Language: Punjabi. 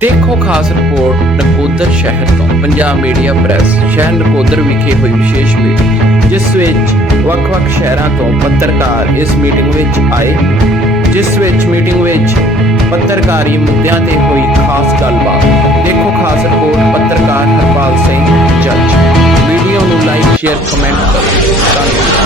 ਦੇਖੋ ਖਾਸ ਰਿਪੋਰਟ ਨਕੋਦਰ ਸ਼ਹਿਰ ਤੋਂ। ਪੰਜਾਬ ਮੀਡੀਆ ਪ੍ਰੈਸ, ਸ਼ਹਿਰ ਨਕੋਦਰ ਵਿਖੇ ਹੋਈ ਵਿਸ਼ੇਸ਼ ਮੀਟਿੰਗ, ਜਿਸ ਵਿੱਚ ਵੱਖ-ਵੱਖ ਸ਼ਹਿਰਾਂ ਤੋਂ ਪੱਤਰਕਾਰ ਇਸ ਮੀਟਿੰਗ ਵਿੱਚ ਆਏ। ਜਿਸ ਵਿੱਚ ਮੀਟਿੰਗ ਵਿੱਚ ਪੱਤਰਕਾਰੀ ਮੁੱਦਿਆਂ ਤੇ ਹੋਈ ਖਾਸ ਗੱਲਬਾਤ। ਦੇਖੋ ਖਾਸ ਰਿਪੋਰਟ, ਪੱਤਰਕਾਰ ਹਰਪਾਲ ਸਿੰਘ, ਜੱਜ। ਵੀਡੀਓ ਨੂੰ ਲਾਈਕ, ਸ਼ੇਅਰ, ਕਮੈਂਟ ਕਰੋ। ਧੰਨਵਾਦ।